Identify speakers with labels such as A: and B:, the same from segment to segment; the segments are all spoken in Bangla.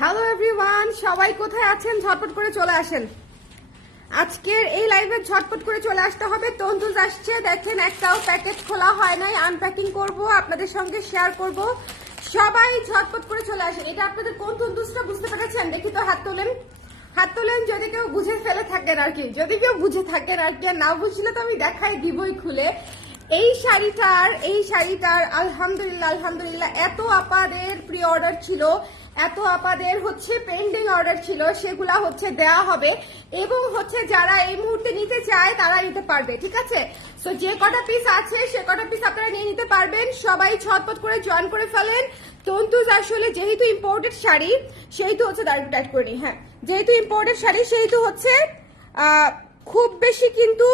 A: হ্যালো এভরিওয়ান সবাই কোথায় আছেন? ঝটপট করে চলে আসেন। আজকের এই লাইভে ঝটপট করে চলে আসতে হবে। তন্দুজ আসছে। দেখেন, একটাও প্যাকেট খোলা হয় নাই। আনপ্যাকিং করব, আপনাদের সঙ্গে শেয়ার করব। সবাই ঝটপট করে চলে আসেন। এটা আপনাদের কোন তন্দুজটা বুঝতে পেরেছেন? দেখি তো হাত তোলেন। হাত তোলেন যদি কেউ বুঝে ফেলে থাকেন আর কি। যদি কেউ বুঝে থাকেন আর কি না বুঝলে তো আমি দেখাই দিবই খুলে। এই শাড়িটার এই শাড়িটার, আলহামদুলিল্লাহ আলহামদুলিল্লাহ, এত আপাদের প্রি অর্ডার ছিল। এত আপাদের হচ্ছে পেন্ডিং অর্ডার ছিল সেগুলা হচ্ছে দেয়া হবে। এবং হচ্ছে যারা এই মুহূর্তে নিতে চায় তারা নিতে পারবে ঠিক আছে? সো যে কটা পিস আছে সে কটা পিস আপনারা নিয়ে নিতে পারবেন। সবাই ছটপট করে জয়েন করে ফেলেন। তন্তুজ আসলে যেহেতু ইম্পোর্টেড শাড়ি সেহেতু হচ্ছে দাঁড়িয়ে টাইট করে নিই, হ্যাঁ। যেহেতু ইম্পোর্টেড শাড়ি সেহেতু হচ্ছে খুব বেশি কিন্তু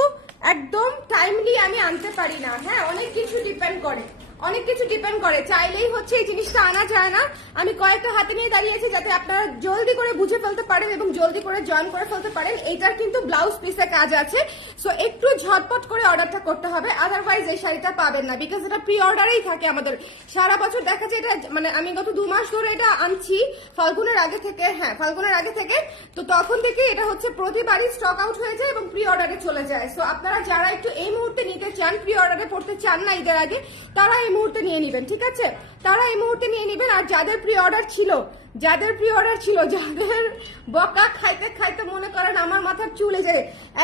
A: একদম টাইমলি আমি আনতে পারি না হ্যাঁ? অনেক কিছু ডিপেন্ড করে। অনেক কিছু ডিপেন্ড করে। চাইলেই হচ্ছে এই জিনিসটা আনা যায় না। আমি কয়েকটা হাতে নিয়ে দাঁড়িয়েছি যাতে আপনারা জলদি করে বুঝে ফেলতে পারেন এবং জলদি করে জয়েন করে ফেলতে পারেন। এইটার কিন্তু ব্লাউজ পিসে কাজ আছে। সো একটু ঝটপট করে অর্ডারটা করতে হবে। আদারওয়াইজ এই শাড়িটা পাবেন না। বিকজ এটা প্রি অর্ডারেই থাকে আমাদের। সারা বছর দেখা যায় এটা মানে আমি গত দু মাস ধরে এটা আনছি। ফাল্গুনের আগে থেকে হ্যাঁ ফাল্গুনের আগে থেকে। তো তখন থেকে এটা হচ্ছে প্রতিবারই স্টক আউট হয়ে যায় এবং প্রি অর্ডারে চলে যায়। সো আপনারা যারা একটু এই মুহূর্তে নিতে চান প্রি অর্ডারে পড়তে চান না ঈদের আগে, তারা এই মুহূর্তে নিয়ে নেবেন, ঠিক আছে? তারা এই মুহূর্তে নিয়ে নেবেন আর যাদের প্রি অর্ডার ছিল, যাদের প্রি অর্ডার ছিল, যাদের বকা খাইতে খাইতে মনে করেন আমার মাথার চুলে যে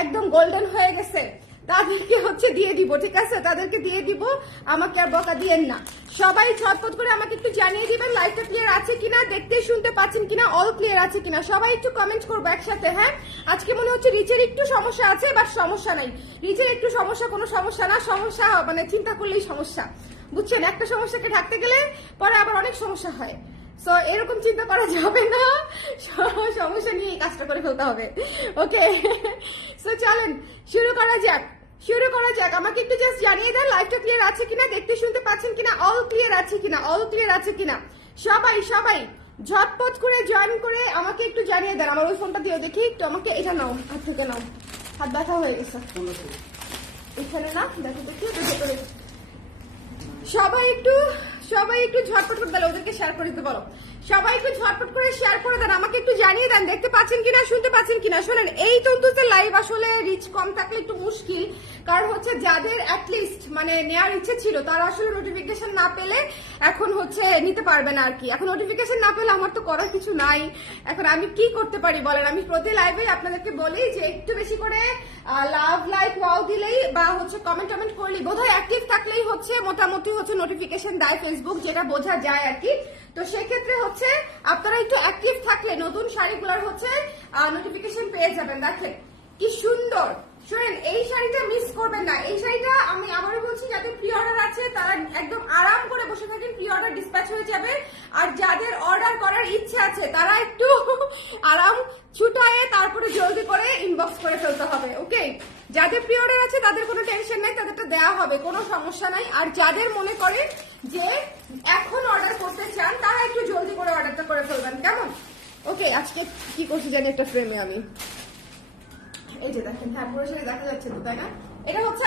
A: একদম গোল্ডেন হয়ে গেছে, তাদেরকে হচ্ছে দিয়ে দিব, ঠিক আছে? তাদেরকে দিয়ে দিব, আমাকে আর বকা দিয়েন না। সবাই ঝটপট করে আমাকে একটু জানিয়ে দিবেন লাইভটা ক্লিয়ার আছে কিনা, দেখতে শুনতে পাচ্ছেন কিনা অল ক্লিয়ার আছে কিনা। সবাই একটু কমেন্ট করব একসাথে হ্যাঁ? আজকে মনে হচ্ছে রিচের একটু সমস্যা আছে বাট সমস্যা নাই। রিচের একটু সমস্যা, কোনো সমস্যা না, সমস্যা মানে চিন্তা করলেই সমস্যা। বুঝছেন একটা সমস্যাকে ঢাকতে গেলে পরে আবার অনেক সমস্যা হয়। সো এরকম চিন্তা করা যাবে না। সমস্যা নিয়ে এই কাজটা করে ফেলতে হবে। ওকে সো চলেন শুরু করা যাক। শুরু করা যাক। আমাকে একটু জাস্ট জানিয়ে দেন লাইফটা ক্লিয়ার আছে কিনা দেখতে শুনতে পাচ্ছেন কিনা অল ক্লিয়ার আছে কিনা অল ক্লিয়ার আছে কিনা। সবাই সবাই ঝটপট করে জয়েন করে আমাকে একটু জানিয়ে দেন। আমার ওই ফোনটা দিয়ে দেখি একটু আমাকে এটা নাও হাত থেকে নাও। হাত ব্যথা হয়ে গেছে। এখানে না দেখো দেখি এটা ভেতরে। সবাই একটু সবাই একটু ঝটপট করে ওদেরকে শেয়ার করে দিতে বলো। সবাই একটু ঝটপট করে শেয়ার করে দেন, আমাকে একটু জানিয়ে দেন, দেখতে পাচ্ছেন কিনা, শুনতে পাচ্ছেন কিনা। শোনেন, এই তন্তুতে লাইভ আসলে রিচ কম থাকলে একটু মুশকিল, কারণ হচ্ছে যাদের অ্যাটলিস্ট মানে নেওয়ার ইচ্ছে ছিল, তারা আসলে নোটিফিকেশন না পেলে এখন হচ্ছে নিতে পারবে না আর কি। এখন নোটিফিকেশন না পেলে আমার তো করার কিছু নাই। এখন আমি কি করতে পারি বলেন? আমি প্রতি লাইভে আপনাদেরকে বলি যে একটু বেশি করে লাভ লাইক ওয়াও দিলেই বা হচ্ছে কমেন্ট টমেন্ট করলেই বোধহয় অ্যাক্টিভ থাকলেই হচ্ছে মোটামুটি হচ্ছে নোটিফিকেশন দেয় ফেসবুক যেটা বোঝা যায় আর কি। তো সেক্ষেত্রে হচ্ছে আপনারা একটু অ্যাক্টিভ থাকলে নতুন শাড়িগুলোর হচ্ছে নোটিফিকেশন পেয়ে যাবেন। দেখেন, কি সুন্দর। শোনেন, এই শাড়িটা মিস করবেন না। এই শাড়িটা আমি আবারও বলছি, যাদের প্রি অর্ডার আছে, তারা একদম আরাম করে বসে থাকেন প্রি অর্ডার ডিসপ্যাচ হয়ে যাবে। আর যাদের অর্ডার করার ইচ্ছে আছে, তারা একটু আরাম ছুটায়ে তারপরে জলদি করে ইনবক্স করে ফেলতে হবে ওকে যাদের প্রি অর্ডার আছে, তাদের কোনো টেনশন নাই, তাদেরটা দেওয়া হবে, কোনো সমস্যা নাই। আর যাদের মনে করে যে এখন অর্ডার করতে চান তারা একটু জলদি করে অর্ডারটা করে ফেলবেন কেমন ওকে আজকে কি করছি জানি একটা ফ্রেমে আমি। এই যে দেখেন হ্যাঁ পুরো দেখা যাচ্ছে তো, তাই না? এটা হচ্ছে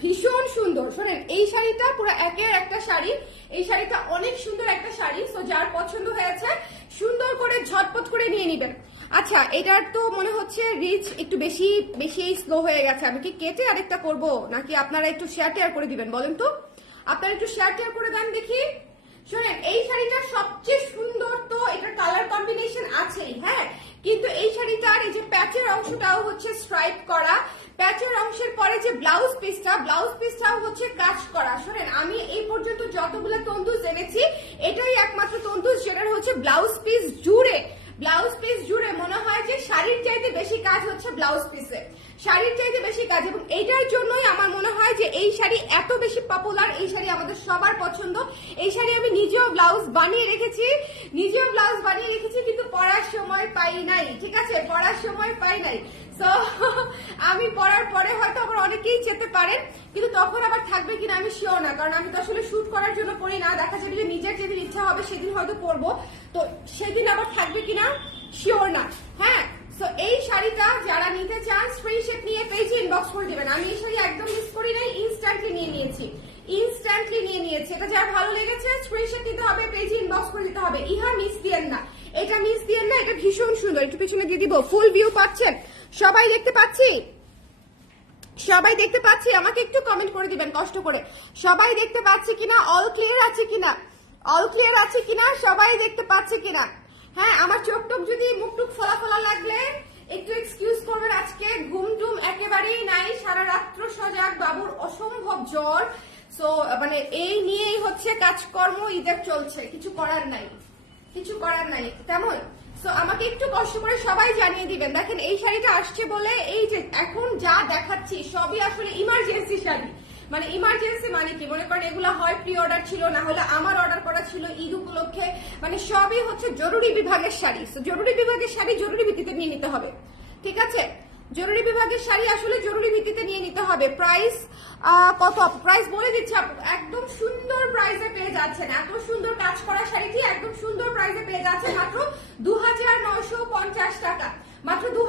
A: ভীষণ সুন্দর। শোনেন, এই শাড়িটা পুরো একের একটা শাড়ি। এই শাড়িটা অনেক সুন্দর একটা শাড়ি তো যার পছন্দ হয়েছে, সুন্দর করে ঝটপট করে নিয়ে নিবেন। আচ্ছা এটার তো মনে হচ্ছে রিচ একটু বেশি বেশি স্লো হয়ে গেছে। আমি কি কেটে আরেকটা করব? নাকি আপনারা একটু শেয়ার টেয়ার করে দিবেন, বলেন তো? আপনারা একটু শেয়ার টেয়ার করে দেন দেখি। শোনেন, এই শাড়িটা সবচেয়ে সুন্দর তো এটার কালার কম্বিনেশন আছেই হ্যাঁ? কিন্তু এই শাড়িটার এই যে প্যাচের অংশটাও হচ্ছে স্ট্রাইপ করা, প্যাচের অংশের পরে যে ব্লাউজ পিসটা ব্লাউজ পিসটাও হচ্ছে কাজ করা। শোনেন, আমি এই পর্যন্ত যতগুলো তন্তুজ জেনেছি, এটাই একমাত্র তন্তুজ যেটার হচ্ছে ব্লাউজ পিস জুড়ে। ব্লাউজ পিস জুড়ে মনে হয় যে শাড়ির চাইতে বেশি কাজ হচ্ছে ব্লাউজ পিসে শাড়ির চাইতে বেশি কাজ, এবং এইটার জন্যই আমার মনে হয় যে এই শাড়ি এত বেশি পপুলার এই শাড়ি আমাদের সবার পছন্দ। এই শাড়ি আমি নিজেও ব্লাউজ বানিয়ে রেখেছি, নিজেও ব্লাউজ বানিয়ে রেখেছি, কিন্তু পরার সময় পাই নাই, ঠিক আছে? পরার সময় পাই নাই। সো আমি পরার পরে হয়তো আবার অনেকেই যেতে পারেন কিন্তু তখন আবার থাকবে কিনা আমি শিওর না, কারণ আমি তো আসলে শুট করার জন্য পড়ি না। দেখা যাবে যে নিজের যেদিন ইচ্ছা হবে সেদিন হয়তো পরবো। তো সেদিন আবার থাকবে কিনা? শিওর না। হ্যাঁ? সো এই শাড়িটা যারা নিতে চান স্ক্রিনশট নিয়ে পেজে ইনবক্স করে দিবেন। আমি এই শাড়ি একদম মিস করি নাই ইনস্ট্যান্টলি নিয়ে নিয়েছি। ইনস্ট্যান্টলি নিয়ে নিয়েছি। এটা যার ভালো লেগেছে স্ক্রিনশট নিতে হবে পেজে ইনবক্স করে দিতে হবে। ইহা মিস দিয়েন না। এটা মিস দিয়েন না, এটা ভীষণ সুন্দর। একটু পেছনে দিয়ে দিব। ফুল ভিউ পাচ্ছেন। সবাই দেখতে পাচ্ছি? সবাই দেখতে পাচ্ছি? আমাকে একটু কমেন্ট করে দিবেন, কষ্ট করে। সবাই দেখতে পাচ্ছি কিনা? অল ক্লিয়ার আছে কিনা? অল ক্লিয়ার আছে কিনা? সবাই দেখতে পাচ্ছে কিনা? হ্যাঁ আমার চোখ টোক যদি মুখ টুক ফোলা ফোলা লাগলে, একটু এক্সকিউজ করবেন আজকে। ঘুম টুম একেবারেই নাই, সারা রাত্র সজাগ, বাবুর অসম্ভব জ্বর। সো মানে এই নিয়েই হচ্ছে কাজকর্ম, ঈদের চলছে। কিছু করার নাই। কিছু করার নাই। তেমন? সো আমাকে একটু কষ্ট করে সবাই জানিয়ে দিবেন। দেখেন, এই শাড়িটা আসছে বলে এই যে এখন যা দেখাচ্ছি, সবই আসলে ইমার্জেন্সি শাড়ি। মানে ইমার্জেন্সি মানে কি? মনে করেন এগুলো হয় প্রি অর্ডার ছিল, না হলে আমার অর্ডার করা ছিল ঈদ উপলক্ষে। মানে সবই হচ্ছে জরুরি বিভাগের শাড়ি। জরুরি বিভাগের শাড়ি জরুরি ভিত্তিতে নিয়ে নিতে হবে। ঠিক আছে? জরুরি বিভাগের শাড়ি আসলে জরুরি ভিত্তিতে নিয়ে নিতে হবে। প্রাইস কত? প্রাইস বলে দিচ্ছি। একদম সুন্দর প্রাইসে পেয়ে যাচ্ছেন। এত সুন্দর কাজ করা শাড়িটি একদম সুন্দর প্রাইসে পেয়ে যাচ্ছে মাত্র দু টাকা। মাত্র দু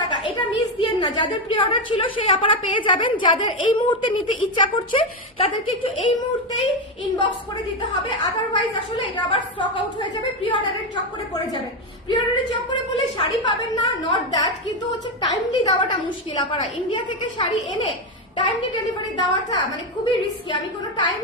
A: টাকা। এটা মিস দিয়েন না। যাদের প্রি অর্ডার ছিল, সেই আপনারা পেয়ে যাবেন। যাদের এই মুহূর্তে নিতে ইচ্ছা করছে, তাদেরকে একটু এই মুহূর্তেই ইনবক্স করে দিতে হবে। আদারওয়াইজ আসলে এটা আবার স্টক আউট হয়ে যাবে প্রি অর্ডারের চক্করে পড়ে যাবে। প্রি অর্ডারের চক্করে পড়লে শাড়ি পাবেন না নট দ্যাট কিন্তু হচ্ছে টাইমলি দেওয়াটা মুশকিল আপনারা। ইন্ডিয়া থেকে শাড়ি এনে টাইমলি ডেলিভারি দেওয়াটা মানে খুবই রিস্কি আমি কোনো টাইম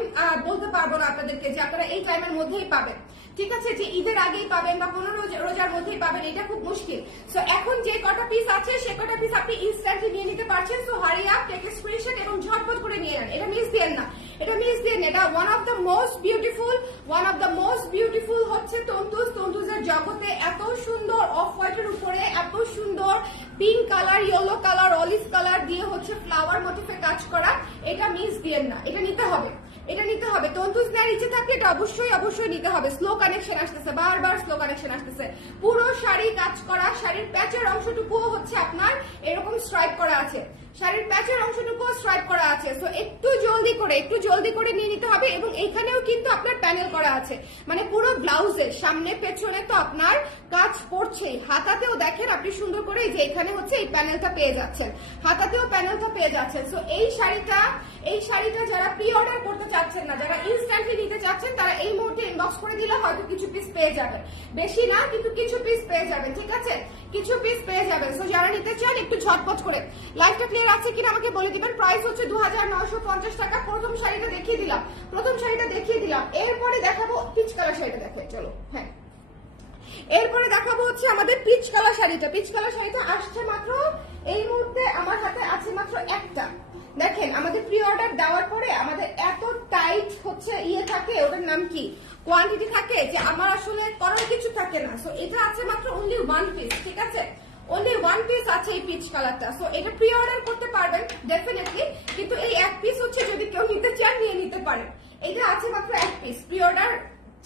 A: বলতে পারব না আপনাদেরকে যে আপনারা এই টাইমের মধ্যেই পাবেন। ঠিক আছে যে ঈদের আগেই পাবেন বা কোনো রোজ- রোজার মধ্যেই পাবেন, এটা খুব মুশকিল। সো এখন যে কটা পিস আছে, সে কটা পিস আপনি ইনস্ট্যান্টলি নিয়ে নিতে পারছেন। So hurry up take screenshot এবং ঝটপট করে নিয়ে নেন। এটা মিস দেন না। এটা মিস দেন এটা one of the most beautiful one of the most beautiful হচ্ছে তন্তুজ তন্তুজের জগতে এত সুন্দর অফ হোয়াইটের উপরে এত সুন্দর pink colour yellow colour olive colour দিয়ে হচ্ছে ফ্লাওয়ার মোটিফে কাজ করা। এটা মিস দিয়েন না। এটা নিতে হবে। এটা নিতে হবে। তন্তু নেওয়ার ইচ্ছে থাকলে এটা অবশ্যই অবশ্যই নিতে হবে। স্লো কানেকশন আসতেছে, বারবার স্লো কানেকশন আসতেছে। পুরো শাড়ি কাজ করা, শাড়ির প্যাচের অংশটুকুও হচ্ছে আপনার এরকম স্ট্রাইপ করা আছে। শাড়ির প্যাচের অংশটুকুও স্ট্রাইপ করা আছে। সো একটু জলদি করে, একটু জলদি করে নিয়ে নিতে হবে এবং এইখানেও কিন্তু আপনার প্যানেল করা আছে। মানে পুরো ব্লাউজের সামনে, পেছনে তো আপনার কাজ পড়ছেই হাতাতেও দেখেন আপনি সুন্দর করে যে এখানে হচ্ছে এই প্যানেলটা পেয়ে যাচ্ছেন। হাতাতেও প্যানেলটা পেয়ে যাচ্ছেন। সো এই শাড়িটা এই শাড়িটা যারা প্রি অর্ডার করতে চাচ্ছেন না, যারা ইনস্ট্যান্টলি নিতে চাচ্ছেন, তারা এই মুহূর্তে ইনবক্স করে দিলে হয়তো কিছু পিস পেয়ে যাবেন। বেশি না, কিন্তু কিছু পিস পেয়ে যাবেন, ঠিক আছে? কিছু পিস পেয়ে যাবেন। সো যারা নিতে চান, একটু ঝটপট করে। লাইফটা ক্লিয়ার আছে কিনা আমাকে বলে দিবেন। প্রাইস হচ্ছে দু টাকা। প্রথম শাড়িটা দেখিয়ে দিলাম। প্রথম শাড়িটা দেখিয়ে দিলাম। এরপরে দেখাবো পিচ কালার শাড়িটা দেখো। চলো হ্যাঁ। এরপরে দেখাবো হচ্ছে আমাদের পিচ কালার শাড়িটা। পিচ কালার শাড়িটা আসছে মাত্র এই মুহূর্তে আমার হাতে আছে মাত্র একটা। দেখেন, আমাদের প্রি অর্ডার দেওয়ার পরে আমাদের এত টাইট হচ্ছে ইয়ে থাকে, ওটার নাম কি? কোয়ান্টিটি থাকে যে আমার আসলে করার কিছু থাকে না। সো এটা আছে মাত্র অনলি ওয়ান পিস ঠিক আছে? অনলি ওয়ান পিস আছে এই পিচ কালারটা সো এটা প্রি অর্ডার করতে পারবেন ডেফিনেটলি কিন্তু এই এক পিস হচ্ছে যদি কেউ নিতে চান, নিয়ে নিতে পারেন। এটা আছে মাত্র এক পিস প্রি অর্ডার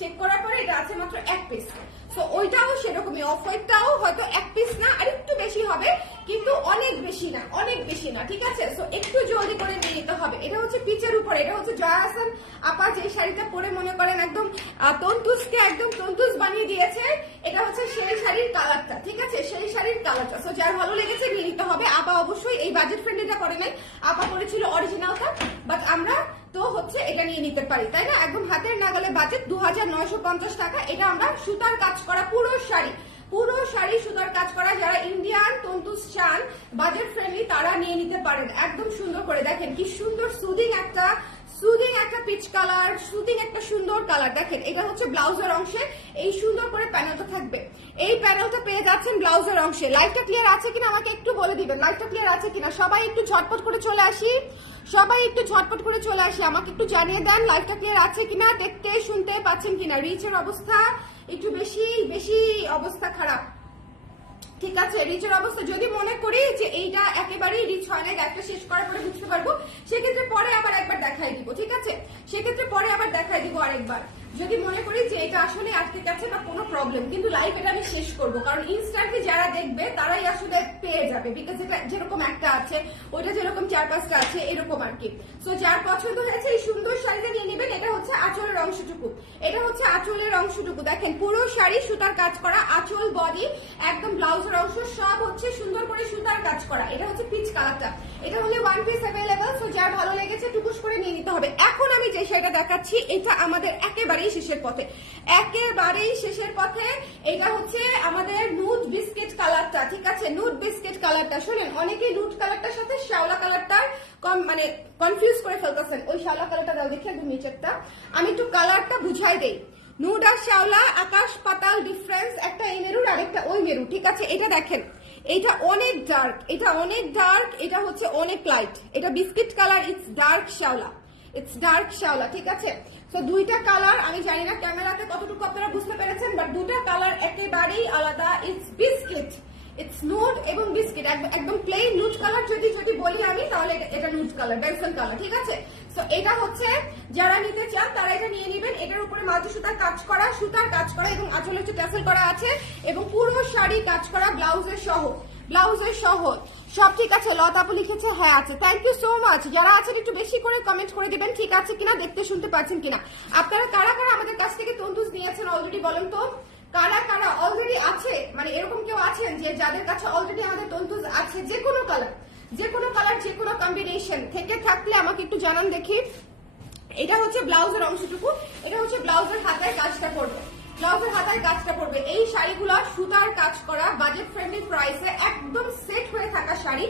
A: চেক করার পরে এটা আছে মাত্র এক পিস সো ওইটাও সেরকমই। অফ হোয়াইটটাও হয়তো এক পিস না, আর একটু বেশি হবে, কিন্তু অনেক বেশি না, অনেক বেশি না, ঠিক আছে? সো একটু জলদি করে নিয়ে নিতে হবে। এটা হচ্ছে পিচের উপরে, এটা হচ্ছে জয়া হাসান আপা যে শাড়িটা পরে মনে করেন একদম তন্তুসকে একদম তন্তুস বানিয়ে দিয়েছে, এটা হচ্ছে সেই শাড়ির কালারটা, ঠিক আছে? সেই শাড়ির কালারটা। সো যার ভালো লেগেছে নিয়ে নিতে হবে। আপা অবশ্যই এই বাজেট ফ্রেন্ডলিটা করে নাই। আপা করেছিল অরিজিনালটা বাট আমরা তো হচ্ছে এটা নিয়ে নিতে পারি, তাই না? একদম হাতের নাগালে বাজেট দু হাজার নয়শো পঞ্চাশ টাকা। এটা আমরা সুতার কাজ করা, পুরো শাড়ি। পুরো শাড়ি সুতার কাজ করা, যারা ইন্ডিয়ান তন্তু চান বাজেট ফ্রেন্ডলি তারা নিয়ে নিতে পারেন। একদম সুন্দর করে দেখেন, কি সুন্দর সুদিং একটা সুদিং একটা পিচ কালার সুদিং একটা সুন্দর কালার দেখেন এটা হচ্ছে ব্লাউজের অংশে এই সুন্দর করে প্যানেলটা থাকবে। এই প্যানেলটা পেয়ে যাচ্ছেন ব্লাউজের অংশে। লাইটটা ক্লিয়ার আছে কিনা আমাকে একটু বলে দিবেন। লাইটটা ক্লিয়ার আছে কিনা? সবাই একটু ঝটপট করে চলে আসি। সবাই একটু ঝটপট করে চলে আসি। আমাকে একটু জানিয়ে দেন লাইটটা ক্লিয়ার আছে কিনা, দেখতে, শুনতে পাচ্ছেন কিনা? রিচের অবস্থা একটু বেশি বেশি অবস্থা খারাপ। ঠিক আছে, রিচের অবস্থা যদি মনে করি যে এইটা একেবারেই রিচ হয় না একটা শেষ করার পরে বুঝতে পারব, সেক্ষেত্রে পরে আবার একবার দেখাই দিব, ঠিক আছে? সেক্ষেত্রে পরে আবার দেখাই দিব আরেকবার। যদি মনে করি যে এটা আসলে আটকে গেছে বা কোনো প্রবলেম কিন্তু লাইভ এটা আমি শেষ করব। কারণ ইনস্ট্যান্টলি যারা দেখবে, তারাই আসলে পেয়ে যাবে। বিকজ এটা যেরকম একটা আছে, ওইটা যেরকম চার পাঁচটা আছে, এরকম আর কি। সো যার পছন্দ হয়েছে, এই সুন্দর শাড়িটা নিয়ে নেবেন। এটা হচ্ছে আঁচলের অংশটুকু। এটা হচ্ছে আঁচল আঁচলের অংশটুকু। দেখেন, পুরো শাড়ি সুতার কাজ করা, আঁচল বডি একদম ব্লাউজের অংশ, সব হচ্ছে সুন্দর করে সুতার কাজ করা। এটা হচ্ছে পিচ কালারটা এটা হলে ওয়ান পিস অ্যাভেলেবল সো যার ভালো লেগেছে, টুকুস করে নিয়ে নিতে হবে। এখন আমি যে শাড়িটা দেখাচ্ছি, এটা আমাদের একেবারেই শেষের পথে। একেবারেই শেষের পথে এটা হচ্ছে আমাদের নুট বিস্কিট কালারটা, ঠিক আছে? নুট বিস্কিট কালারটা, শুনেন, অনেকেই নুট কালারটার সাথে শ্যাওলা কালারটার মানে কনফিউজ করে ফেলতেছেন। ওই শ্যাওলা কালারটা দাও, দেখি একদম নিচেরটা। আমি একটু কালারটা বুঝাই দেই। নুড আর শ্যাওলা, আকাশ পাতাল ডিফারেন্স একটা এই মেরুর আর একটা ওই মেরু ঠিক আছে? এটা দেখেন এটা অনেক ডার্ক এটা অনেক ডার্ক এটা হচ্ছে অনেক লাইট এটা বিস্কিট কালার ইটস ডার্ক শ্যাওলা ইটস ডার্ক শ্যাওলা, ঠিক আছে? তো দুইটা কালার আমি জানি না ক্যামেরাতে কতটুকু আপনারা বুঝতে পেরেছেন বাট দুটা কালার একেবারেই আলাদা। ইটস বিস্কিট ইটস নুড এবং বিস্কিট একদম প্লেন নুড কালার যদি যদি বলি আমি, তাহলে এটা- নুড কালার বেসন কালার ঠিক আছে? তো এটা হচ্ছে, যারা নিতে চান, তারা এটা নিয়ে নেবেন। এটার উপরে মাঝে সুতার কাজ করা, সুতার কাজ করা এবং আঁচলে হচ্ছে ট্যাসেল করা আছে এবং পুরো শাড়ি কাজ করা, ব্লাউজের সহ। ব্লাউজের সহ। সব ঠিক আছে লতাপু লিখেছে হ্যাঁ আছে। থ্যাংক ইউ সো মাচ যারা আছেন, একটু বেশি করে কমেন্ট করে দিবেন, ঠিক আছে কিনা, দেখতে শুনতে পাচ্ছেন কিনা। আপনারা কারা কারা আমাদের কাছ থেকে তন্তুস নিয়েছেন অলরেডি বলেন তো? কারা কারা অলরেডি আছে? মানে এরকম কেউ আছেন যে যাদের কাছে অলরেডি আমাদের তন্তুস আছে, যে কোনো কালার যে কোনো কালার যে কোনো কম্বিনেশন থেকে থাকলে আমাকে একটু জানান দেখি। এটা হচ্ছে ব্লাউজের অংশটুকু, এটা হচ্ছে ব্লাউজের হাতায় কাজটা করবে। ব্লাউজের হাতায় কাজটা পড়বে এই শাড়িগুলো সুতার কাজ করা বাজেট ফ্রেন্ডলি প্রাইসে একদম সেট হয়ে থাকা শাড়ি,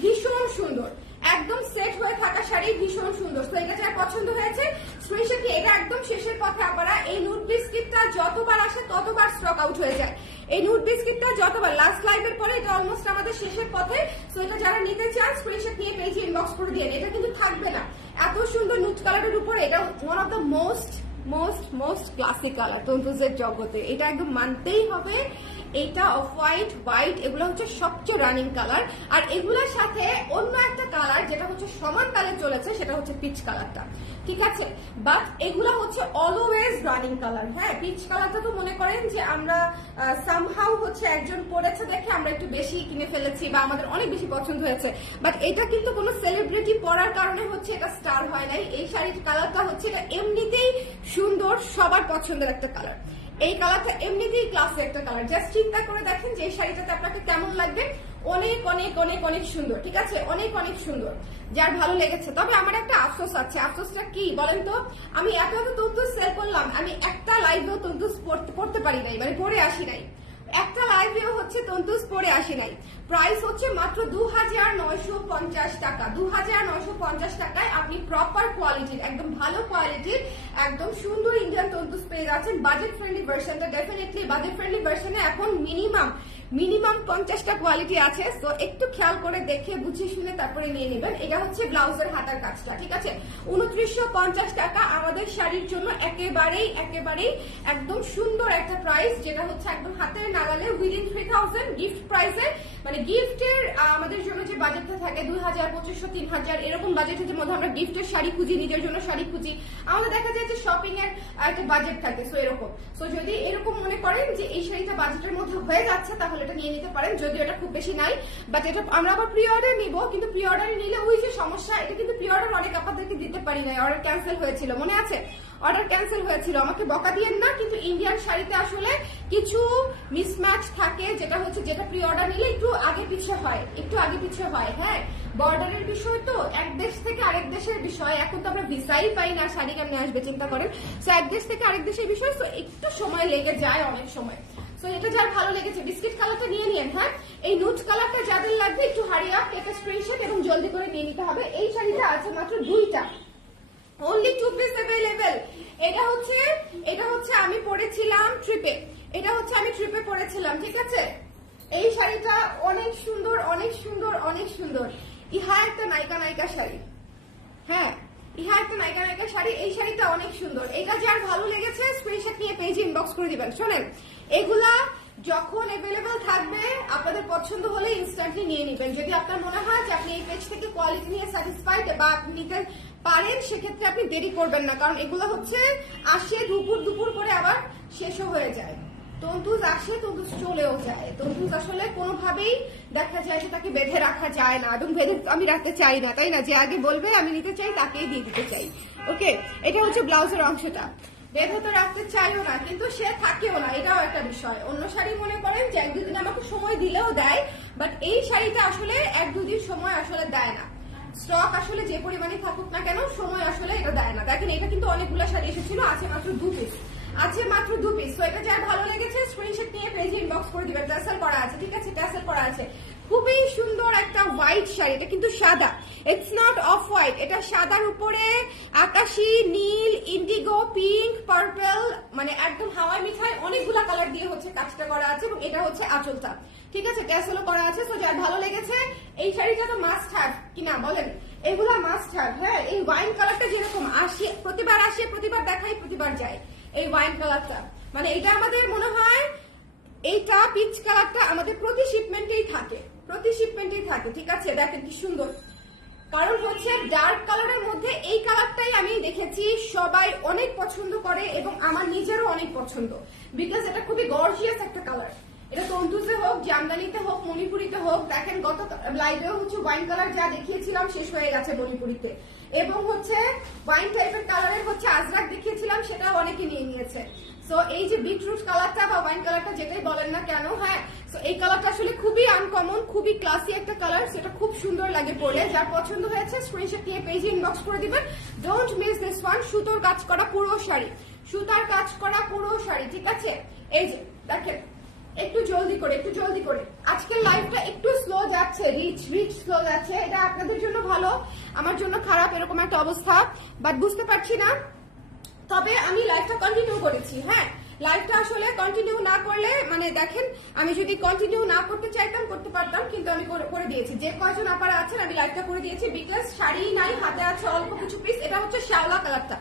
A: ভীষণ সুন্দর। একদম সেট হয়ে থাকা শাড়ি, ভীষণ সুন্দর। তো এটা যার পছন্দ হয়েছে স্পেশালি এটা একদম শেষের পথে আপনারা এই নুট বিস্কিটটা যতবার আসে ততবার স্টক আউট হয়ে যায়। এই নুট বিস্কিটটা যতবার লাস্ট লাইভের পরে এটা অলমোস্ট আমাদের শেষের পথে। তো এটা যারা নিতে চান স্ক্রিনশট নিয়ে পেজে ইনবক্স করে দিয়ে এটা কিন্তু থাকবে না। এত সুন্দর নুট কালারের উপরে, এটা one of the most most most classic colour তন্তুজের জগতে। এটা একদম মানতেই হবে। এটা অফ হোয়াইট হোয়াইট এগুলো হচ্ছে সবচেয়ে রানিং কালার আর এগুলোর সাথে অন্য একটা কালার যেটা হচ্ছে সমান কালে চলেছে, সেটা হচ্ছে পিচ কালারটা ঠিক আছে? বাট এগুলো হচ্ছে অলওয়েজ রানিং কালার হ্যাঁ? পিচ কালারটা তো মনে করেন যে আমরা সামহাউ হচ্ছে একজন পরেছে দেখে আমরা একটু বেশি কিনে ফেলেছি বা আমাদের অনেক বেশি পছন্দ হয়েছে। বাট এটা কিন্তু কোনো সেলিব্রিটি পরার কারণে হচ্ছে এটা স্টার হয় নাই। এই শাড়ির কালারটা হচ্ছে এটা এমনিতেই সুন্দর, সবার পছন্দের একটা কালার এই কালারটা এমনিতেই ক্লাসে একটা কালার জাস্ট চিন্তা করে দেখেন যে এই শাড়িটাতে আপনাকে কেমন লাগবে। অনেক অনেক অনেক অনেক সুন্দর, ঠিক আছে? অনেক অনেক সুন্দর। যার ভালো লেগেছে। তবে আমার একটা আফসোস আছে। আফসোসটা কি বলেন তো? আমি এত এত তন্তুস সেল করলাম, আমি একটা লাইভেও তন্তুস পড়তে- পারি নাই মানে পড়ে আসি নাই। একটা লাইভেও হচ্ছে তন্তুস পরে আসি নাই। প্রাইস হচ্ছে মাত্র দু হাজার নয়শো পঞ্চাশ টাকা। দু হাজার নয়শো পঞ্চাশ টাকায় আপনি প্রপার কোয়ালিটির একদম ভালো কোয়ালিটির একদম সুন্দর ইন্ডিয়ান তন্তুস পেয়ে যাচ্ছেন। বাজেট ফ্রেন্ডলি ভার্সনটা ডেফিনেটলি বাজেট ফ্রেন্ডলি ভার্সনে এখন মিনিমাম মিনিমাম পঞ্চাশটা কোয়ালিটি আছে, তো একটু খেয়াল করে দেখে বুঝে শুনে তারপরে নিয়ে নেবেন। এটা হচ্ছে ব্লাউজের হাতার কাজটা, ঠিক আছে? উনত্রিশশো পঞ্চাশ টাকা আমাদের শাড়ির জন্য একেবারেই একেবারেই একদম সুন্দর একটা প্রাইস যেটা হচ্ছে একদম হাতের নাগালে উইদিন থ্রি থাউজেন্ড গিফট প্রাইসে মানে গিফটের আমাদের জন্য যে বাজেটটা থাকে, দুই হাজার, পঁচিশশো, তিন হাজার, এরকম বাজেটের মধ্যে আমরা গিফটের শাড়ি খুঁজি, নিজের জন্য শাড়ি খুঁজি। আমাদের দেখা যায় যে শপিং এর একটা বাজেট থাকে সো এরকম। সো যদি এরকম মনে করেন যে এই শাড়িটা বাজেটের মধ্যে হয়ে যাচ্ছে, তাহলে এটা নিয়ে নিতে পারেন, যদিও এটা খুব বেশি নাই বাট এটা আমরা আবার প্রি অর্ডার নিব, কিন্তু প্রি অর্ডারে নিলে ওই যে সমস্যা, এটা কিন্তু প্রি অর্ডার অনেক আপনাদেরকে দিতে পারি নাই অর্ডার ক্যান্সেল হয়েছিল, মনে আছে? অর্ডার ক্যান্সেল হয়েছিল, আমাকে বকা দিয়েন না, কিন্তু ইন্ডিয়ান শাড়িতে আসলে কিছু মিসম্যাচ থাকে, যেটা হচ্ছে যেটা প্রি অর্ডার নিলে একটু আগে পিছিয়ে হয়, একটু আগে পিছিয়ে হয় হ্যাঁ? বর্ডারের বিষয় তো, এক দেশ থেকে আরেক দেশের বিষয়, এখন তো আমরা ভিসাই পাই না, শাড়ি কেমনে আসবে, চিন্তা করেন? তো এক দেশ থেকে আরেক দেশের বিষয় তো একটু সময় লেগে যায় অনেক সময়। তো এটা যার ভালো লেগেছে। বিস্কিট কালারটা নিয়ে নিন হ্যাঁ? এই নুট কালারটা যাদের লাগবে, একটু হারিয়ে আপ, একটা স্ক্রিনশট এবং জলদি করে নিয়ে নিতে হবে। এই শাড়িটা আছে মাত্র দুইটা। অনলি টু পিস অ্যাভেলেবেল এটা হচ্ছে এটা হচ্ছে আমি পরেছিলাম ট্রিপে এটা হচ্ছে আমি ট্রিপে পরেছিলাম, ঠিক আছে? এই শাড়িটা অনেক সুন্দর অনেক সুন্দর অনেক সুন্দর। ইহা একটা নায়িকা নায়িকা শাড়ি। হ্যাঁ ইহা একটা নায়িকা নায়িকা শাড়ি। এই শাড়িটা অনেক সুন্দর। এটা যার ভালো লেগেছে স্ক্রিনশট নিয়ে পেজে ইনবক্স করে দিবেন। শোনেন এগুলা যখন অ্যাভেলেবেল থাকবে, আপনাদের পছন্দ হলে ইনস্ট্যান্টলি নিয়ে নেবেন। যদি আপনার মনে হয় যে আপনি এই পেজ থেকে কোয়ালিটি নিয়ে স্যাটিসফাইড বা আপনি নিতে পারেন, সেক্ষেত্রে আপনি দেরি করবেন না। কারণ এগুলো হচ্ছে আসে দুপুর দুপুর করে আবার শেষও হয়ে যায়। তন্তুজ আসে, তন্তুজ চলেও যায়। তন্তুজ আসলে কোনোভাবেই দেখা যায় যে তাকে বেঁধে রাখা যায় না। এবং বেঁধে আমি রাখতে চাই না, তাই না? যে আগে বলবে, আমি নিতে চাই, তাকেই দিয়ে দিতে চাই। ওকে এটা হচ্ছে ব্লাউজের অংশটা। বেঁধে তো রাখতে চাইও না, কিন্তু সে থাকেও না, এটাও একটা বিষয়। অন্য শাড়ি মনে করেন যে এক দুদিন আমাকে সময় দিলেও দেয় বাট এই শাড়িটা আসলে এক দুদিন সময় আসলে দেয় না। স্টক আসলে যে পরিমাণে থাকুক না কেন, সময় আসলে এটা দেয় না। দেখেন, এটা কিন্তু অনেকগুলো শাড়ি এসেছিল, আছে মাত্র দু পিস আছে মাত্র দু পিস তো এটা যার ভালো লেগেছে স্ক্রিনশট নিয়ে পেজে ইনবক্স করে দিবেন। ট্যাসেল করা আছে, ঠিক আছে ট্যাসেল করা আছে। খুবই সুন্দর একটা হোয়াইট শাড়ি, এটা কিন্তু সাদা। ইটস নট অফ হোয়াইট এটা সাদার উপরে আকাশি, নীল ইন্ডিগো পিঙ্ক পার্পল মানে একদম হাওয়াই মিঠাই, অনেকগুলা কালার দিয়ে হচ্ছে কাজটা করা আছে এবং এটা হচ্ছে আঁচলটা। ঠিক আছে ট্যাসেলও করা আছে। তো যার ভালো লেগেছে, এই শাড়িটা তো মাস্ট হ্যাভ কিনা বলেন? এগুলা মাস্ট হ্যাভ হ্যাঁ? এই ওয়াইন কালারটা যেরকম আসে, প্রতিবার আসে, প্রতিবার দেখাই, প্রতিবার যায় এই ওয়াইন কালারটা মানে এটা আমাদের মনে হয়, এইটা পিচ কালারটা আমাদের প্রতি শিপমেন্টেই থাকে। প্রতি শিপমেন্টেই থাকে, ঠিক আছে? দেখেন কি সুন্দর। কারণ হচ্ছে ডার্ক কালারের মধ্যে এই কালারটাই আমি দেখেছি, সবাই অনেক পছন্দ করে এবং আমার নিজেরও অনেক পছন্দ। বিকজ এটা খুবই গর্জিয়াস একটা কালার এটা তন্তুজে হোক, জামদানিতে হোক, মণিপুরিতে হোক, দেখেন গত লাইভেও হচ্ছে ওয়াইন কালার যা দেখিয়েছিলাম, শেষ হয়ে গেছে মণিপুরিতে। এবং হচ্ছে ওয়াইন টাইপের কালারের হচ্ছে আজরাক দেখিয়েছিলাম, সেটা অনেকে নিয়ে নিয়েছে। সো এই যে বিটরুট কালারটা বা ওয়াইন কালারটা যেটাই বলেন না কেন হ্যাঁ সো এই কালারটা আসলে খুবই আনকমন খুবই ক্লাসি একটা কালার সেটা খুব সুন্দর লাগে পরলে যার পছন্দ হয়েছে স্ক্রিনশট নিয়ে পেজে ইনবক্স করে দিবেন। ডোন্ট মিস দিস ওয়ান সুতোর কাজ করা পুরো শাড়ি। সুতার কাজ করা পুরো শাড়ি, ঠিক আছে? এই যে, দেখেন, একটু জলদি করে, একটু জলদি করে। আজকের লাইফটা একটু স্লো যাচ্ছে রিচ রিচ স্লো যাচ্ছে। এটা আপনাদের জন্য ভালো, আমার জন্য খারাপ এরকম একটা অবস্থা বাট বুঝতে পারছি না। তবে আমি লাইফটা কন্টিনিউ করেছি হ্যাঁ। লাইফটা আসলে কন্টিনিউ না করলে মানে দেখেন, আমি যদি কন্টিনিউ না করতে চাইতাম, করতে পারতাম, কিন্তু আমি করে দিয়েছি। যে কয়জন আপারা আছেন, আমি লাইফটা করে দিয়েছি। বিকজ শাড়ি নাই, হাতে আছে অল্প কিছু পিস এটা হচ্ছে শ্যাওলা কালারটা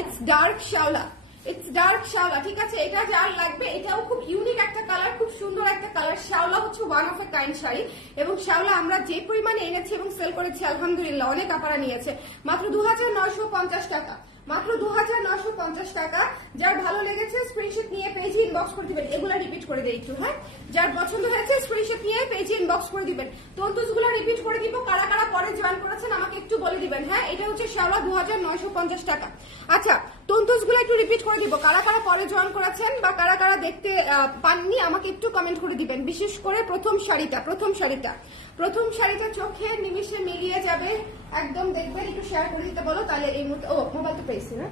A: ইটস ডার্ক শ্যাওলা। ইটস ডার্ক শ্যাওলা, ঠিক আছে? এটা যার লাগবে, এটাও খুব ইউনিক একটা কালার খুব সুন্দর একটা কালার শ্যাওলা হচ্ছে one of a kind sari. এবং শ্যাওলা আমরা যে পরিমাণে এনেছি এবং সেল করেছি, আলহামদুলিল্লাহ, অনেক আপারা নিয়েছে। মাত্র দু হাজার নয়শো পঞ্চাশ টাকা। মাত্র দু হাজার নশো পঞ্চাশ টাকা। যার ভালো লেগেছে স্ক্রিনশট নিয়ে পেজে ইনবক্স করে দিবেন। এগুলা রিপিট করে দেয় একটু হ্যাঁ? যার পছন্দ হয়েছে স্ক্রিনশট নিয়ে পেজে ইনবক্স করে দিবেন। তন্তুসগুলা রিপিট করে দিব। কারা কারা পরে জয়েন করেছেন, আমাকে একটু বলে দিবেন হ্যাঁ? এটা হচ্ছে শ্যাওলা দু হাজার নয়শো পঞ্চাশ টাকা। আচ্ছা তন্তুসগুলো একটু রিপিট করে দিব। কারা কারা পরে জয়েন করেছেন বা কারা কারা দেখতে পাননি, আমাকে একটু কমেন্ট করে দিবেন। বিশেষ করে প্রথম শাড়িটা প্রথম শাড়িটা। প্রথম শাড়িটা চোখে নিমিশে মিলিয়ে যাবে। একদম দেখবেন, একটু শেয়ার করে দিতে বলো, তাহলে এই মুহূর্তে ও মোবাইলটা পেয়েছি না?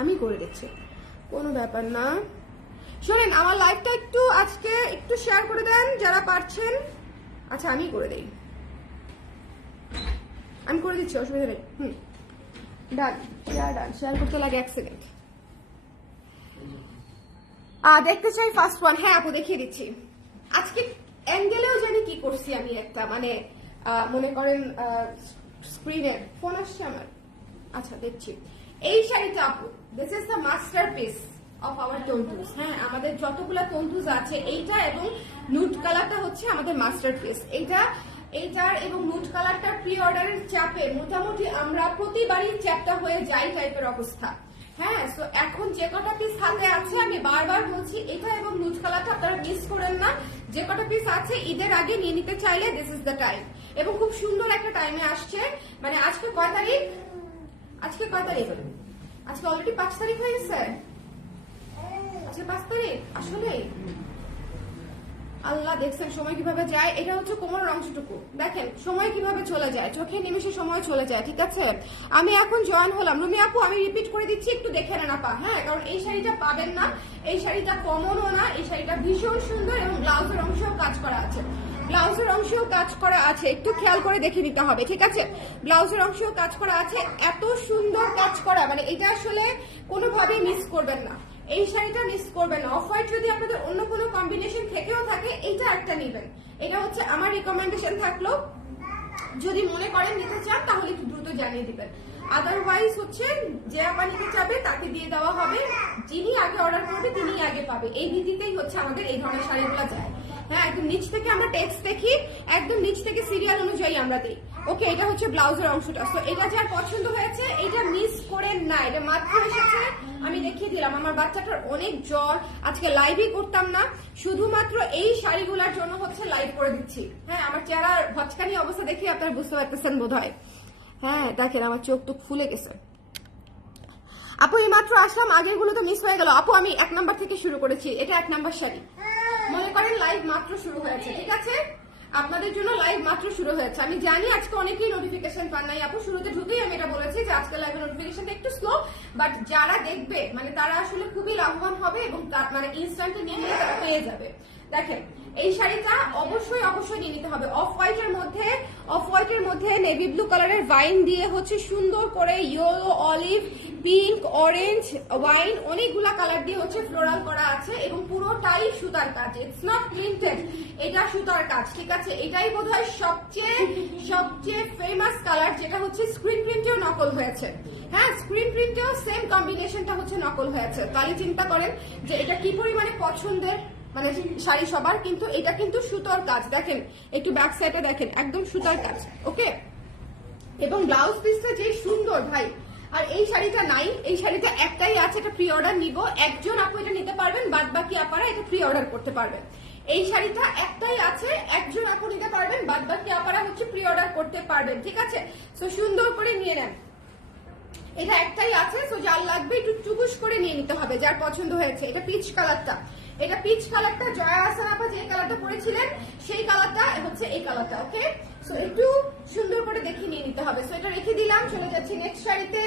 A: আমি করে দিচ্ছি। কোনো ব্যাপার না। শোনেন, আমার লাইফটা একটু আজকে একটু শেয়ার করে দেন, যারা পারছেন। আচ্ছা আমি করে দেই। আমি করে দিচ্ছি, অসুবিধা নেই। হুম। ডান শেয়ার ডান শেয়ার করতে লাগে এক সেকেন্ড দেখতে চাই ফার্স্ট ওয়ান হ্যাঁ আপু, দেখিয়ে দিচ্ছি। আজকে অ্যাঙ্গেলেও জানি কি করছি আমি একটা মানে মনে করেন স্ক্রিনে ফোন আসছে আমার। আচ্ছা দেখছি। এই শাড়িটা আপু this is the masterpiece of our তন্তুস হ্যাঁ আমাদের যতগুলা তন্তুস আছে, এইটা এবং নুট কালারটা হচ্ছে আমাদের মাস্টার পিস এইটা, এইটার এবং নুট কালারটার প্রি অর্ডারের চাপে মোটামুটি আমরা প্রতিবারই চ্যাপটা হয়ে যাই টাইপের অবস্থা। হ্যাঁ তো এখন যে কটা পিস হাতে আছে, আমি বারবার বলছি, এটা এবং নুট কালারটা আপনারা মিস করেন না। যে কটা পিস আছে, ঈদের আগে নিয়ে নিতে চাইলে দিস ইজ দ্য টাইম এবং খুব সুন্দর একটা টাইমে আসছে। মানে আজকে কয় তারিখ? আজকে কয় তারিখ? আজকে অলরেডি পাঁচ তারিখ হয়ে গেছে? আজকে পাঁচ তারিখ? আসলে আল্লাহ দেখছেন সময় কীভাবে যায়, এটা হচ্ছে কোমরের অংশটুকু। দেখেন, সময় কীভাবে চলে যায় চোখে নিমেষে সময় চলে যায়, ঠিক আছে? আমি এখন জয়েন হলাম। রুমি আপু, আমি রিপিট করে দিচ্ছি, একটু দেখে নেন আপা হ্যাঁ? কারণ এই শাড়িটা পাবেন না, এই শাড়িটা কমনও না, এই শাড়িটা ভীষণ সুন্দর এবং ব্লাউজের অংশেও কাজ করা আছে। ব্লাউজের অংশেও কাজ করা আছে, একটু খেয়াল করে দেখে নিতে হবে, ঠিক আছে? ব্লাউজের অংশেও কাজ করা আছে, এত সুন্দর কাজ করা মানে এটা আসলে কোনোভাবেই মিস করবেন না। এই শাড়িটা মিস করবেন অফ হোয়াইট যদি আপনাদের অন্য কোনো কম্বিনেশন থেকেও থাকে, এইটা একটা নেবেন। এটা হচ্ছে আমার রিকমেন্ডেশন থাকল। যদি মনে করেন নিতে চান, তাহলে একটু দ্রুত জানিয়ে দিবেন। আদারওয়াইজ হচ্ছে, যে আপা নিতে চাবে, তাকে দিয়ে দেওয়া হবে। যিনি আগে অর্ডার করবে তিনি আগে পাবে। এই ভিত্তিতেই হচ্ছে আমাদের এই ধরনের শাড়িগুলো যায়। হ্যাঁ একদম নিচ থেকে আমরা টেক্সট দেখি, একদম নিচ থেকে সিরিয়াল অনুযায়ী আমরা দিই। ওকে এটা হচ্ছে ব্লাউজের অংশটা। তো এটা যার পছন্দ হয়েছে, এটা মিস করেন না। এটা মাত্র এসেছে, আমি দেখিয়ে দিলাম। আমার বাচ্চাটার অনেক জ্বর, আজকে লাইভই করতাম না। শুধুমাত্র এই শাড়িগুলোর জন্য হচ্ছে লাইভ করে দিচ্ছি। হ্যাঁ আমার চেহারার ভচকানি অবস্থা দেখে আপনারা বুঝতে পারতেছেন বোধ হয় হ্যাঁ দেখেন, আমার চোখ তো ফুলে গেছে। আপু, এই মাত্র আসলাম আগেরগুলো তো মিস হয়ে গেল। আপু, আমি এক নাম্বার থেকে শুরু করেছি। এটা এক নাম্বার শাড়ি। মনে করেন লাইভ মাত্র শুরু হয়েছে, ঠিক আছে? আপনাদের জন্য লাইভ মাত্র শুরু হয়েছে। আমি জানি আজকে অনেকেই নোটিফিকেশন পান নাই, আপু, শুরুতে ঢুকেই আমি এটা বলেছি যে আজকে লাইভ নোটিফিকেশনটা একটু স্লো বাট যারা দেখবে মানে তারা আসলে খুবই লাভবান হবে এবং মানে ইনস্ট্যান্টে নিয়ে তারা পেয়ে যাবে। দেখেন এই শাড়িটা অবশ্যই অবশ্যই নিয়ে নিতে হবে। অফ হোয়াইটের মধ্যে অফ হোয়াইটের মধ্যে নেভি ব্লু কালারের ওয়াইন দিয়ে হচ্ছে সুন্দর করে yellow olive pink orange wine অনেকগুলা কালার দিয়ে হচ্ছে ফ্লোরাল করা আছে এবং পুরোটাই সুতার কাজ। ইটস নট প্রিন্টেড এটা সুতার কাজ, ঠিক আছে? এটাই বোধহয় সবচেয়ে সবচেয়ে ফেমাস কালার যেটা হচ্ছে স্ক্রিন প্রিন্টেও নকল হয়েছে। হ্যাঁ স্ক্রিন প্রিন্টেও সেম কম্বিনেশনটা হচ্ছে নকল হয়েছে। তাহলে চিন্তা করেন যে এটা কি পরিমাণে পছন্দের? মানে শাড়ি সবার, কিন্তু এটা কিন্তু সুতোর কাজ। দেখেন, একটু ব্যাক সাইডে দেখেন, একদম সুতার কাজ ওকে এবং ব্লাউজ পিসটা যে সুন্দর ভাই। আর এই শাড়িটা নাই, এই শাড়িটা একটাই আছে, এটা প্রি অর্ডার নিব। একজন আপু এটা নিতে পারবেন, বাদ বাকি আপারা এটা প্রি অর্ডার করতে পারবেন। এই শাড়িটা একটাই আছে, একজন আপু নিতে পারবেন, বাদ বাকি আপারা হচ্ছে প্রি অর্ডার করতে পারবেন, ঠিক আছে? তো সুন্দর করে নিয়ে নেন। এটা একটাই আছে সো যার লাগবে একটু চুকুস করে নিয়ে নিতে হবে, যার পছন্দ হয়েছে। এটা পিচ কালারটা এটা পিচ কালারটা জয়া আসান আপা যে কালারটা পরেছিলেন, সেই কালারটা হচ্ছে এই কালারটা ওকে সো একটু সুন্দর করে দেখে নিয়ে নিতে হবে। সো এটা রেখে দিলাম, চলে যাচ্ছি নেক্সট শাড়িতে।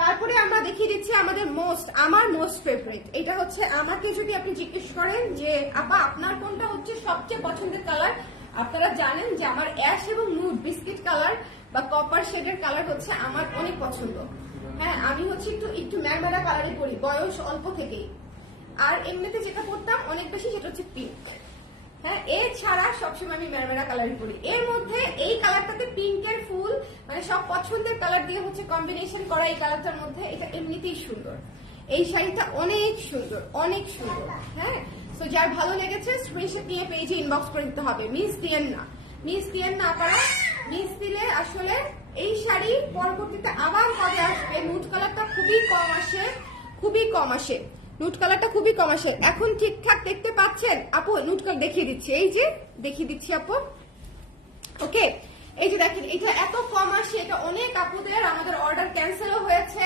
A: তারপরে আমরা দেখিয়ে দিচ্ছি আমাদের মোস্ট আমার মোস্ট ফেভারিট এটা হচ্ছে আমাকে যদি আপনি জিজ্ঞেস করেন যে, আপা, আপনার কোনটা হচ্ছে সবচেয়ে পছন্দের কালার আপনারা জানেন যে আমার অ্যাশ এবং নুড বিস্কিট কালার বা কপার শেডের কালার হচ্ছে আমার অনেক পছন্দ। হ্যাঁ আমি হচ্ছে একটু একটু ম্যাগমারা কালারে পরি বয়স অল্প থেকেই। আর এমনিতে যেটা পরতাম অনেক বেশি সেটা হচ্ছে পিঙ্ক হ্যাঁ এছাড়া সবসময় আমি ম্যারমেরা কালারই পরি। এর মধ্যে এই কালারটাতে পিঙ্কের ফুল মানে সব পছন্দের কালার দিয়ে হচ্ছে কম্বিনেশন করা এই কালারটার মধ্যে এটা এমনিতেই সুন্দর। এই শাড়িটা অনেক সুন্দর অনেক সুন্দর। হ্যাঁ তো যার ভালো লেগেছে স্ক্রিনশট নিয়ে পেজে ইনবক্স করে দিতে হবে। মিস দিয়েন না মিস দিয়েন না পারা মিস দিলে আসলে এই শাড়ি পরবর্তীতে আবার কবে আসবে? নুট কালারটা খুবই কম আসে, খুবই কম আসে। নুট কালারটা খুবই কম আসে এখন ঠিকঠাক দেখতে পাচ্ছেন? আপু, নুট কালার দেখিয়ে দিচ্ছি। এই যে, দেখিয়ে দিচ্ছি আপু। ওকে এই যে দেখেন, এটা এত কম আসে এটা অনেক আপুদের, আমাদের অর্ডার ক্যান্সেলও হয়েছে।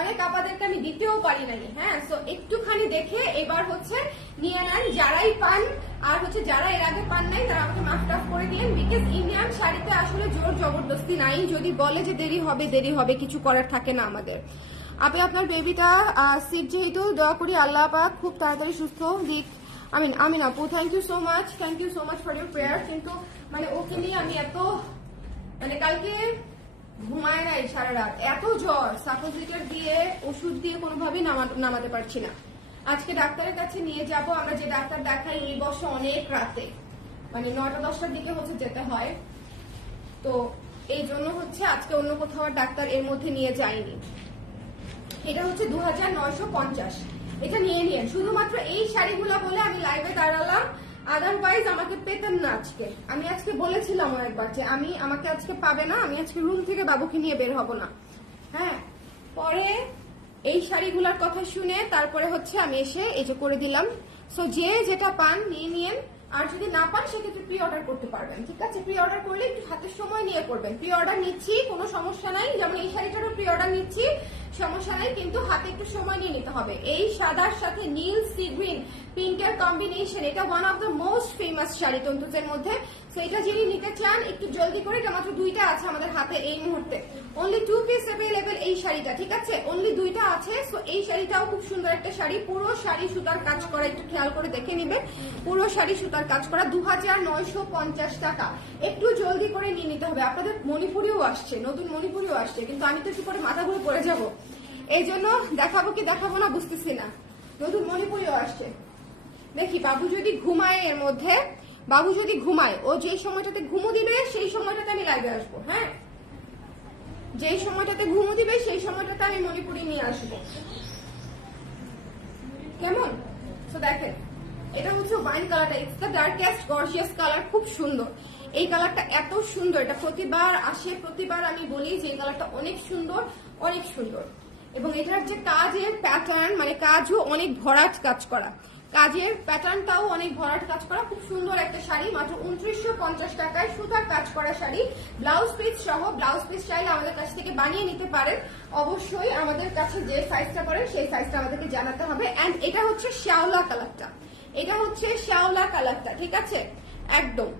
A: অনেক আপাদেরকে আমি দিতেও পারি নাই হ্যাঁ? সো একটুখানি দেখে এবার হচ্ছে নিয়ে নেন যারাই পান। আর হচ্ছে যারা এর আগে পান নাই, তারা আমাকে মাফ টাফ করে দিলেন। বিকজ ইন্ডিয়ান শাড়িতে আসলে জোর জবরদস্তি নাই। যদি বলে যে দেরি হবে দেরি হবে, কিছু করার থাকে না আমাদের। আপনি আপনার বেবিটা সিট যেহেতু দয়া করি আল্লাহ পাক খুব তাড়াতাড়ি সুস্থ দিক। আমিন আমিন আপু thank you so much thank you so much for your prayer কিন্তু মানে ওকে নিয়ে আমি এত মানে কালকে ঘুমায় নাই সারা রাত। এত জ্বর সাপোজিটর দিয়ে, ওষুধ দিয়ে কোনোভাবেই নামা- নামাতে পারছি না। আজকে ডাক্তারের কাছে নিয়ে যাব, আমরা যে ডাক্তার দেখাই এই বসে অনেক রাতে। মানে নয়টা, দশটার দিকে হচ্ছে যেতে হয়। তো, এই জন্য হচ্ছে আজকে অন্য কোথাও ডাক্তার এর মধ্যে নিয়ে যায়নি এটা হচ্ছে দু এটা নিয়ে নিন। শুধুমাত্র এই শাড়িগুলো বলে আমি লাইভে দাঁড়ালাম। আদারওয়াইজ আমাকে পেতেন না আজকে। আমি আজকে বলেছিলাম একবার যে আমি আমাকে আজকে পাবে না, আমি আজকে রুম থেকে বাবুকে নিয়ে বের হব না। হ্যাঁ? পরে এই শাড়িগুলোর কথা শুনে তারপরে হচ্ছে আমি এসে এই যে করে দিলাম। সো যে যেটা পান নিয়ে নিয়েন আর যদি না পান, সেক্ষেত্রে প্রি অর্ডার করতে পারবেন। ঠিক আছে? প্রি অর্ডার করলে একটু হাতের সময় নিয়ে করবেন। প্রি অর্ডার নিচ্ছি, কোনো সমস্যা নাই। যেমন এই শাড়িটারও প্রি অর্ডার নিচ্ছি। সমস্যা নাই কিন্তু হাতে একটু সময় নিয়ে নিতে হবে। এই সাদার সাথে নীল সি গ্রিন পিঙ্কের কম্বিনেশন এটা one of the most famous sari তন্তুজের মধ্যে। তো এটা যিনি নিতে চান, একটু জলদি করে, এটা মাত্র দুইটা আছে আমাদের হাতে এই মুহূর্তে। অনলি টু পিস অ্যাভেলেবেল এই শাড়িটা, ঠিক আছে? অনলি দুইটা আছে সো এই শাড়িটাও খুব সুন্দর একটা শাড়ি। পুরো শাড়ি সুতার কাজ করা, একটু খেয়াল করে দেখে নেবেন। পুরো শাড়ি সুতার কাজ করা দু হাজার নয়শো পঞ্চাশ টাকা। একটু জলদি করে নিয়ে নিতে হবে। আপনাদের মণিপুরিও আসছে, নতুন মণিপুরিও আসছে, কিন্তু আমি তো একটু পরে মাথা ঘুরে পড়ে যাব। এই জন্য দেখাবো কি দেখাবো না বুঝতেছি না। নতুন মণিপুরিও আসছে। দেখি, বাবু যদি ঘুমায় এর মধ্যে, বাবু যদি ঘুমায়, ও যেই সময়টাতে ঘুমো দিবে, সেই সময়টাতে আমি লাইভে আসব হ্যাঁ? যেই সময়টাতে ঘুমো দিবে, সেই সময়টাতে আমি মণিপুরি নিয়ে আসব। কেমন? তো দেখেন, এটা হচ্ছে ওয়াইন কালারটা it's the darkest gorgeous colour খুব সুন্দর। এই কালারটা এত সুন্দর, এটা প্রতিবার আসে, প্রতিবার আমি বলি যে এই কালারটা অনেক সুন্দর অনেক সুন্দর। এবং এটার যে কাজের প্যাটার্ন মানে কাজও অনেক ভরাট কাজ করা। কাজের প্যাটার্নটাও অনেক ভরাট কাজ করা। খুব সুন্দর একটা শাড়ি, মাত্র উনত্রিশশো পঞ্চাশ টাকায় সুতার কাজ করা শাড়ি। ব্লাউজ পিস সহ ব্লাউজ পিস চাইলে আমাদের কাছ থেকে বানিয়ে নিতে পারেন। অবশ্যই আমাদের কাছে যে সাইজটা পারেন সেই সাইজটা আমাদেরকে জানাতে হবে। অ্যান্ড এটা হচ্ছে শ্যাওলা কালারটা এটা হচ্ছে শ্যাওলা কালারটা ঠিক আছে? একদম।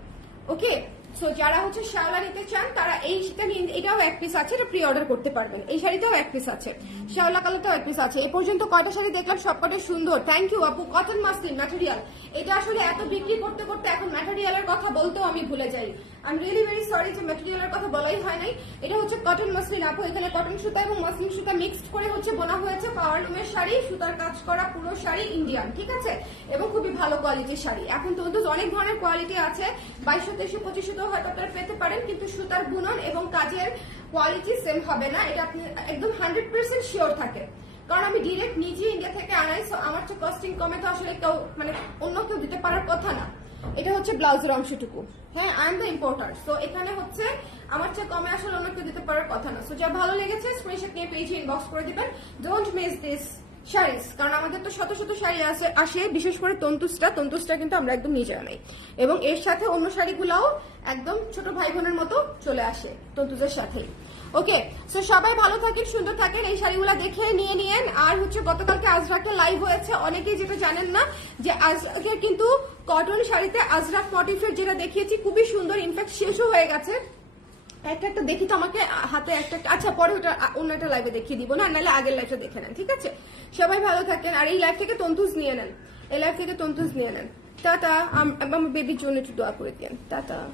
A: ওকে সো যারা হচ্ছে শ্যাওলা নিতে চান, তারা এই সেটা এটাও এক পিস আছে, এটা প্রি অর্ডার করতে পারবেন। এই শাড়িতেও এক পিস আছে। শ্যাওলা কালারটাও এক পিস আছে। এ পর্যন্ত কয়টা শাড়ি দেখলাম, সবকটা সুন্দর। থ্যাংক ইউ আপু। কটন মাসলিন ম্যাটেরিয়াল এটা আসলে এত বিক্রি করতে করতে এখন ম্যাটেরিয়ালের কথা বলতেও আমি ভুলে যাই। I am really very sorry যে ম্যাটেরিয়ালের কথা বলাই হয় নাই। এটা হচ্ছে কটন মাসলিন, আপু। এখানে কটন সুতা এবং মাসলিন সুতা মিক্সড করে হচ্ছে বোনা হয়েছে পাওয়ার লুমের শাড়ি। সুতার কাজ করা পুরো শাড়ি ইন্ডিয়ান ঠিক আছে? এবং খুবই ভালো কোয়ালিটির শাড়ি। এখন তো অনেক ধরনের কোয়ালিটি আছে। বাইশশো, তেইশশো, পঁচিশশো হয়তো আপনারা পেতে পারেন, কিন্তু সুতার বুনন এবং কাজের কোয়ালিটি সেম হবে না। এটা আপনি একদম হান্ড্রেড পার্সেন্ট শিওর থাকে। কারণ আমি ডিরেক্ট নিজে ইন্ডিয়া থেকে আনাই আমার তো কস্টিং কমে তো আসলে কেউ মানে অন্য কেউ দিতে পারার কথা না। এটা হচ্ছে ব্লাউজের অংশটুকু। হ্যাঁ I am the importer so এখানে হচ্ছে আমার চেয়ে কমে আসলে অন্য কেউ দিতে পারার কথা না। সো যা ভালো লেগেছে স্ক্রিনশট নিয়ে পেজে ইনবক্স করে দিবেন। ডোন্ট মিস দিস শাড়িস কারণ আমাদের তো শত শত শাড়ি আসে আসে, বিশেষ করে তন্তুসটা তন্তুসটা কিন্তু আমরা একদম নিজে আনাই। এবং এর সাথে অন্য শাড়িগুলাও একদম ছোট ভাই বোনের মতো চলে আসে তন্তুজের সাথেই। ওকে সো সবাই ভালো থাকেন, সুন্দর থাকেন। এই শাড়িগুলো দেখে নিয়ে নিয়েন। আর হচ্ছে, গতকালকে আজরাকের লাইভ হয়েছে। অনেকেই যেটা জানেন না, যে আজরাকের কিন্তু কটন শাড়িতে আজরাক মোটিফের যেটা দেখিয়েছি, খুবই সুন্দর। ইনফ্যাক্ট শেষও হয়ে গেছে। একটা একটা দেখি তো আমাকে হাতে একটা আচ্ছা পরে ওটা অন্য একটা লাইভে দেখিয়ে দিব, না, নাহলে আগের লাইভটা দেখে নেন, ঠিক আছে? সবাই ভালো থাকেন, আর এই লাইভ থেকে তন্তুজ নিয়ে নেন, এই লাইভ থেকে তন্তুজ নিয়ে নেন। টাটা, আম- আমার বেবির জন্য একটু দোয়া করে দিন টাটা।